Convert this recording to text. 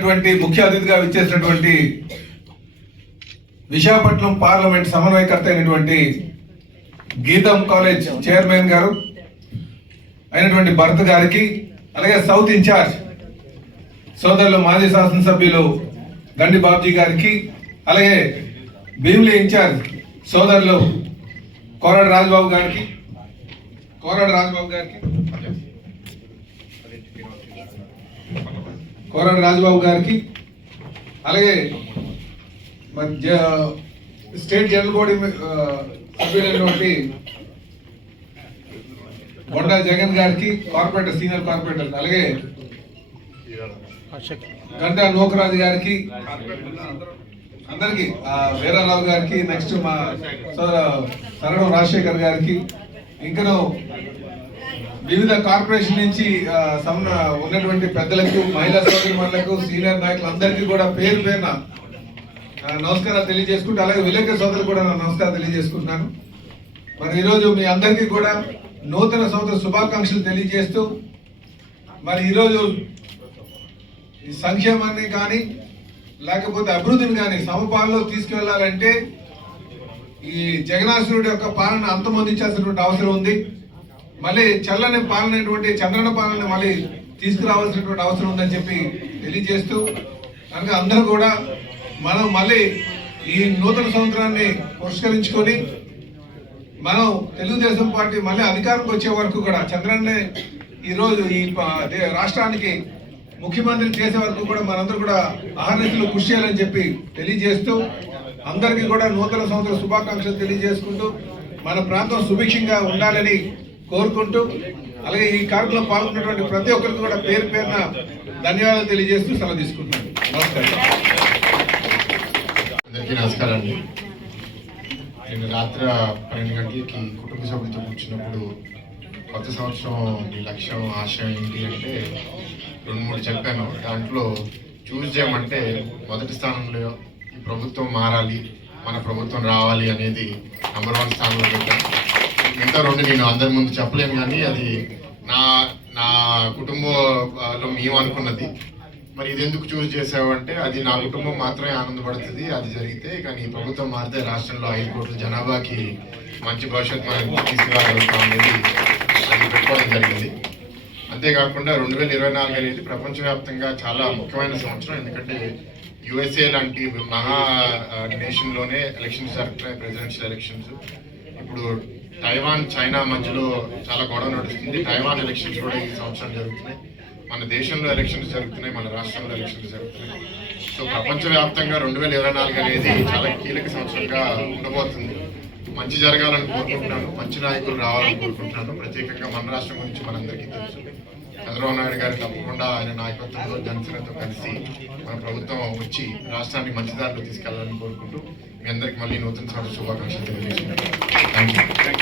విచ్చేసినటువంటి ముఖ్య అతిథిగా విచ్చేసినటువంటి విశాఖపట్నం పార్లమెంట్ సమన్వయకర్త అయినటువంటి గీతం కాలేజ్ చైర్మన్ గారు అయినటువంటి భరత్ గారికి అలాగే సౌత్ ఇన్ఛార్జ్ సోదరులు మాజీ శాసనసభ్యులు గండి బాబ్జీ గారికి అలాగే భీమిలి ఇన్ఛార్జ్ సోదరులు కోరాడు రాజబాబు గారికి కోరాడు రాజబాబు గారికి. కోరాడు రాజబాబు గారికి అలాగే మధ్య స్టేట్ జనరల్ బాడీ సభ్యులైనటువంటి బొండా జగన్ గారికి కార్పొరేటర్ సీనియర్ కార్పొరేటర్ అలాగే గంటా నూకరాజు గారికి అందరికి వీరారావు గారికి నెక్స్ట్ మా సోదర సరడం రాజశేఖర్ గారికి ఇంకను వివిధ కార్పొరేషన్ నుంచి సమ ఉన్నటువంటి పెద్దలకు మహిళా సోదరులకు సీనియర్ నాయకులందరికీ కూడా పేరు పేరున నమస్కారాలు తెలియజేసుకుంటూ అలాగే విలేకరు సోదరులు కూడా నమస్కారం తెలియజేసుకుంటున్నాను. మరి ఈరోజు మీ అందరికీ కూడా నూతన సంవత్సర శుభాకాంక్షలు తెలియజేస్తూ మరి ఈరోజు ఈ సంక్షేమాన్ని కానీ లేకపోతే అభివృద్ధిని కానీ సమపాలలో తీసుకువెళ్ళాలంటే ఈ జగనాసురుడి యొక్క పాలన అంతమొందించాల్సినటువంటి అవసరం ఉంది. మళ్ళీ చల్లని పాలనటువంటి చంద్రన పాలన మళ్ళీ తీసుకురావాల్సినటువంటి అవసరం ఉందని చెప్పి తెలియజేస్తూ కనుక అందరూ కూడా మనం మళ్ళీ ఈ నూతన సంవత్సరాన్ని పురస్కరించుకొని మనం తెలుగుదేశం పార్టీ మళ్ళీ అధికారంకి వచ్చే వరకు కూడా చంద్రన్నే ఈ రోజు ఈ రాష్ట్రానికి ముఖ్యమంత్రి చేసే వరకు కూడా మనందరూ కూడా ఆహర్నిశలు కృషి చేయాలని చెప్పి తెలియజేస్తూ అందరికీ కూడా నూతన సంవత్సర శుభాకాంక్షలు తెలియజేసుకుంటూ మన ప్రాంతం సుభిక్షంగా ఉండాలని కోరుకుంటూ అలాగే ఈ కార్యక్రమంలో పాల్గొన్నటువంటి ప్రతి ఒక్కరికి కూడా పేరు పేరున ధన్యవాదాలు తెలియజేస్తూ సెలవు తీసుకుంటున్నాను. నమస్కారం. అందరికీ నమస్కారం అండి. నేను రాత్రి పన్నెండు గంటలకి కుటుంబ సభ్యులతో కూర్చున్నప్పుడు కొత్త సంవత్సరం లక్ష్యం ఆశయం ఏంటి అంటే రెండు మూడు చెప్పాను. దాంట్లో చూస్ చేయమంటే మొదటి స్థానంలో ఈ ప్రభుత్వం మారాలి మన ప్రభుత్వం రావాలి అనేది నంబర్ వన్ స్థానంలో పెట్టాను. మిగతా రెండు నేను అందరి ముందు చెప్పలేను కానీ అది నా నా కుటుంబంలో మేము అనుకున్నది. మరి ఇది ఎందుకు చూస్ చేసావంటే అది నా కుటుంబం మాత్రమే ఆనందపడుతుంది అది జరిగితే కానీ ప్రభుత్వం మారితే రాష్ట్రంలో ఐదు కోట్ల జనాభాకి మంచి భవిష్యత్తు మనం తీసుకురాగలుగుతాం అనేది అది పెట్టుకోవడం జరిగింది. అంతేకాకుండా రెండు వేల ఇరవై నాలుగు అనేది ప్రపంచవ్యాప్తంగా చాలా ముఖ్యమైన సంవత్సరం ఎందుకంటే యుఎస్ఏ లాంటి మహా నేషన్లోనే ఎలక్షన్స్ జరుగుతున్నాయి ప్రెసిడెన్షియల్ ఎలక్షన్స్ ఇప్పుడు తైవాన్ చైనా మధ్యలో చాలా గొడవ నడుస్తుంది. తైవాన్ ఎలక్షన్స్ కూడా ఈ సంవత్సరం జరుగుతున్నాయి. మన దేశంలో ఎలక్షన్స్ జరుగుతున్నాయి మన రాష్ట్రంలో ఎలక్షన్స్ జరుగుతున్నాయి. సో ప్రపంచవ్యాప్తంగా రెండు వేల ఇరవై నాలుగు అనేది చాలా కీలక సంవత్సరంగా ఉండబోతుంది. మంచి జరగాలని కోరుకుంటున్నాను. మంచి నాయకులు రావాలని కోరుకుంటున్నాను. ప్రత్యేకంగా మన రాష్ట్రం గురించి మనందరికీ తెలుసు. చంద్రబాబు నాయుడు గారు తప్పకుండా ఆయన నాయకత్వంలో జనసేనతో కలిసి మన ప్రభుత్వం వచ్చి రాష్ట్రాన్ని మంచి దారిలో తీసుకెళ్ళాలని కోరుకుంటూ మీ అందరికీ మళ్ళీ నూతన సంవత్సర శుభాకాంక్షలు తెలియజేస్తున్నాను. Thank you